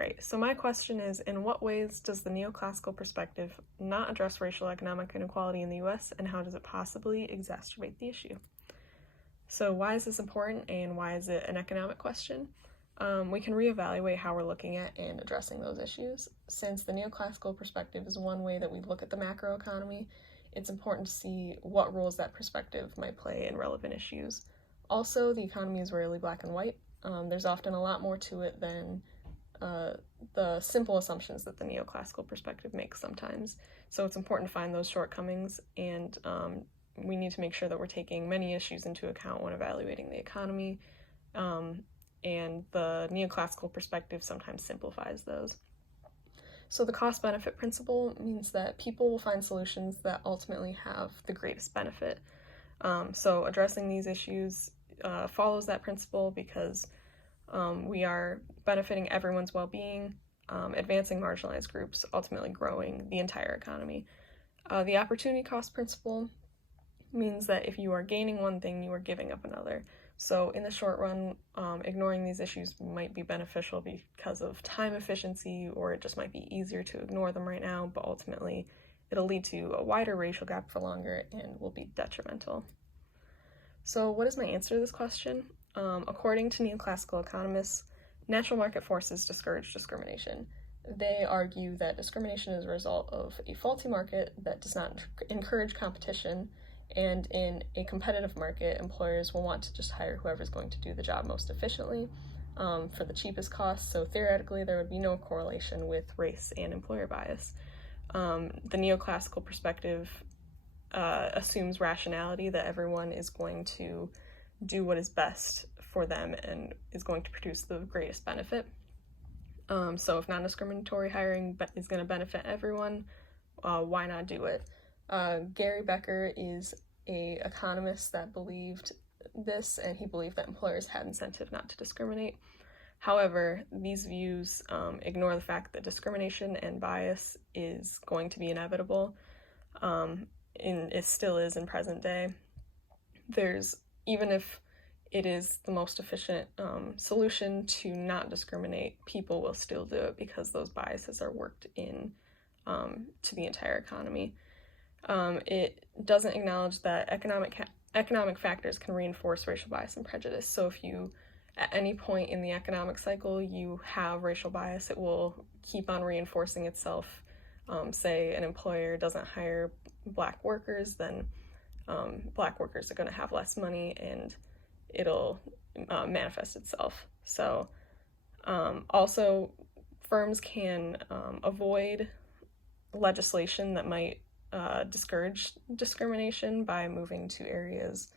Alright, so my question is, in what ways does the neoclassical perspective not address racial economic inequality in the US, and how does it possibly exacerbate the issue? So why is this important, and why is it an economic question? We can reevaluate how we're looking at and addressing those issues. Since the neoclassical perspective is one way that we look at the macroeconomy, it's important to see what roles that perspective might play in relevant issues. Also, the economy is rarely black and white. There's often a lot more to it than the simple assumptions that the neoclassical perspective makes sometimes. So it's important to find those shortcomings, and we need to make sure that we're taking many issues into account when evaluating the economy, and the neoclassical perspective sometimes simplifies those. So the cost-benefit principle means that people will find solutions that ultimately have the greatest benefit. So addressing these issues follows that principle because we are benefiting everyone's well-being, advancing marginalized groups, ultimately growing the entire economy. The opportunity cost principle means that if you are gaining one thing, you are giving up another. So in the short run, ignoring these issues might be beneficial because of time efficiency, or it just might be easier to ignore them right now, but ultimately it'll lead to a wider racial gap for longer and will be detrimental. So what is my answer to this question? According to neoclassical economists, natural market forces discourage discrimination. They argue that discrimination is a result of a faulty market that does not encourage competition, and in a competitive market, employers will want to just hire whoever's going to do the job most efficiently for the cheapest cost, so theoretically there would be no correlation with race and employer bias. The neoclassical perspective assumes rationality, that everyone is going to do what is best for them and is going to produce the greatest benefit. So if non-discriminatory hiring is going to benefit everyone, why not do it? Gary Becker is an economist that believed this, and he believed that employers had incentive not to discriminate. However, these views ignore the fact that discrimination and bias is going to be inevitable. It still is in present day. Even if it is the most efficient solution to not discriminate, people will still do it because those biases are worked in to the entire economy. It doesn't acknowledge that economic factors can reinforce racial bias and prejudice. So if you, at any point in the economic cycle, you have racial bias, it will keep on reinforcing itself. Say an employer doesn't hire Black workers, then Black workers are going to have less money, and it'll manifest itself. So also, firms can avoid legislation that might discourage discrimination by moving to areas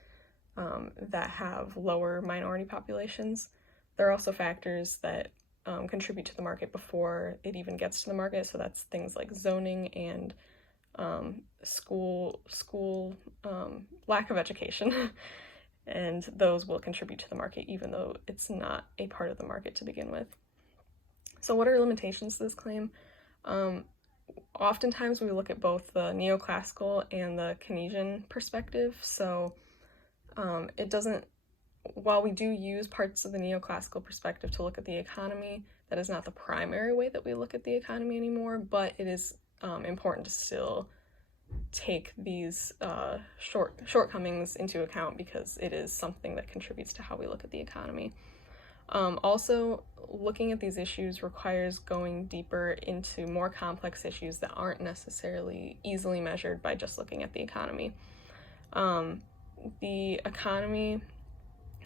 that have lower minority populations. There are also factors that contribute to the market before it even gets to the market, so that's things like zoning and school lack of education, and those will contribute to the market even though it's not a part of the market to begin with. So what are limitations to this claim? Oftentimes we look at both the neoclassical and the Keynesian perspective, so while we do use parts of the neoclassical perspective to look at the economy, that is not the primary way that we look at the economy anymore, but it is important to still take these shortcomings into account because it is something that contributes to how we look at the economy. Also, looking at these issues requires going deeper into more complex issues that aren't necessarily easily measured by just looking at the economy. The economy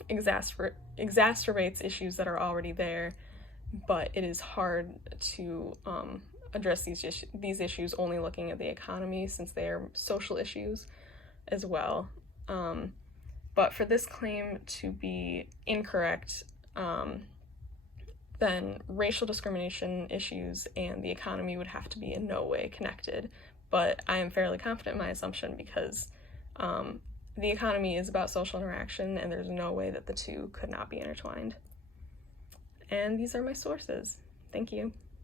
exacerbates issues that are already there, but it is hard to address these issues only looking at the economy, since they are social issues as well. But for this claim to be incorrect, then racial discrimination issues and the economy would have to be in no way connected. But I am fairly confident in my assumption because the economy is about social interaction, and there's no way that the two could not be intertwined. And these are my sources. Thank you.